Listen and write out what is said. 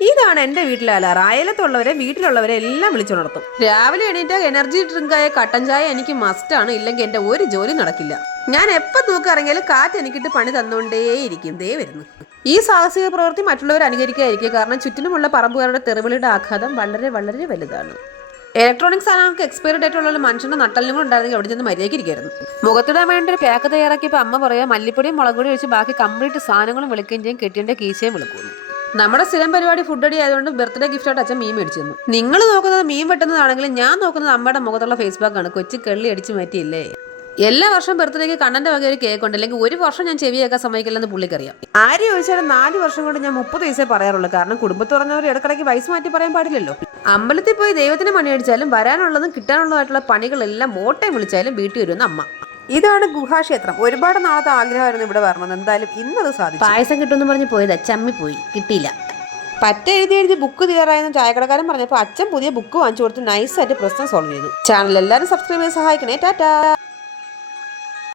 ഇതാണ് എൻ്റെ വീട്ടിലെ അലാറം. അയലത്തുള്ളവരെ വീട്ടിലുള്ളവരെ എല്ലാം വിളിച്ചുണർത്തും. രാവിലെ എണീറ്റാൽ എനർജി ഡ്രിങ്കായ കട്ടൻ ചായ എനിക്ക് മസ്റ്റാണ്. ഇല്ലെങ്കിൽ എൻ്റെ ഒരു ജോലി നടക്കില്ല. ഞാൻ എപ്പോൾ തൂക്കിറങ്ങിയാലും കാറ്റ് എനിക്കിട്ട് പണി തന്നുകൊണ്ടേയിരിക്കും. ദേ വരുന്നു. ഈ സാഹസിക പ്രവൃത്തി മറ്റുള്ളവർ അനുകരിക്കാതിരിക്കുക. കാരണം ചുറ്റിനുമുള്ള പറമ്പുകാരുടെ തെറിവിളിയുടെ ആഘാതം വളരെ വളരെ വലുതാണ്. ഇലക്ട്രോണിക് സാധനങ്ങൾക്ക് എക്സ്പയറി ഡേറ്റ് ഉള്ള മനുഷ്യന്റെ നട്ടലിനും കൂടെ ഉണ്ടായിരുന്നെങ്കിൽ അവിടെ ചെന്ന് മര്യാദയ്ക്ക് ഇരിക്കായിരുന്നു. മുഖത്തിടാൻ വേണ്ടി ഒരു പാക്ക് തയ്യാറാക്കിയപ്പോൾ അമ്മ പറയാ മല്ലിപ്പൊടിയും മുളക് പൊടി ഒഴിച്ച് ബാക്കി കംപ്ലീറ്റ് സാധനങ്ങളും വിളിക്കുകയും ചെയ്യും. കെട്ടിൻ്റെ കീശയും വിളിക്കുന്നു. നമ്മുടെ സ്ഥിരം പരിപാടി ഫുഡ് അടി ആയതുകൊണ്ട് ബർത്ത്ഡേ ഗിഫ്റ്റായിട്ട് അച്ഛൻ മീൻ മേടിച്ചു തന്നു. നിങ്ങൾ നോക്കുന്നത് മീൻ വെട്ടുന്നതാണെങ്കിലും ഞാൻ നോക്കുന്നത് അമ്മയുടെ മുഖത്തുള്ള ഫേസ് പാക്കാണ്. കൊച്ചു കള്ളി അടിച്ച് മാറ്റിയില്ലേ. എല്ലാ വർഷവും ബർത്ത്ഡേക്ക് കണ്ണന്റെ വക ഒരു കേക്ക് ഉണ്ട്. അല്ലെങ്കിൽ ഒരു വർഷം ഞാൻ ചെവിയേക്കാൻ സമ്മതിക്കില്ലെന്ന് പുള്ളിക്കറിയാം. ആര് ചോദിച്ചാലും 4 വർഷം കൊണ്ട് ഞാൻ 30 വയസ്സേ പറയാറുള്ളൂ. കാരണം കുടുംബത്തിൽ പറഞ്ഞവർ ഇടക്കിടയ്ക്ക് വയസ്സ് മാറ്റി പറയാൻ പാടില്ലല്ലോ. അമ്പലത്തിൽ പോയി ദൈവത്തിന് മണിയടിച്ചാലും വരാനുള്ളതും കിട്ടാനുള്ളതായിട്ടുള്ള പണികളെല്ലാം ഓട്ടയും വിളിച്ചാലും വീട്ടിൽ വരുന്ന അമ്മ. ഇതാണ് ഗുഹാക്ഷേത്രം. ഒരുപാട് നാളത്തെ ആഗ്രഹമായിരുന്നു ഇവിടെ വരണമെന്ന്. എന്തായാലും ഇന്നത് സാധിച്ചു. പായസം കിട്ടുമെന്ന് പറഞ്ഞ് പോയതാ, ചമ്മി പോയി, കിട്ടിയില്ല. പറ്റ എഴുതി ബുക്ക് തീരാറായെന്ന് ചായക്കടക്കാരൻ പറഞ്ഞപ്പോൾ അച്ഛൻ പുതിയ ബുക്ക് വാങ്ങിച്ചു കൊടുത്ത് നൈസായിട്ട് പ്രശ്നം സോൾവ് ചെയ്തു. ചാനൽ എല്ലാവരും സബ്സ്ക്രൈബ് ചെയ്ത് സഹായിക്കണേ. ടാറ്റാ.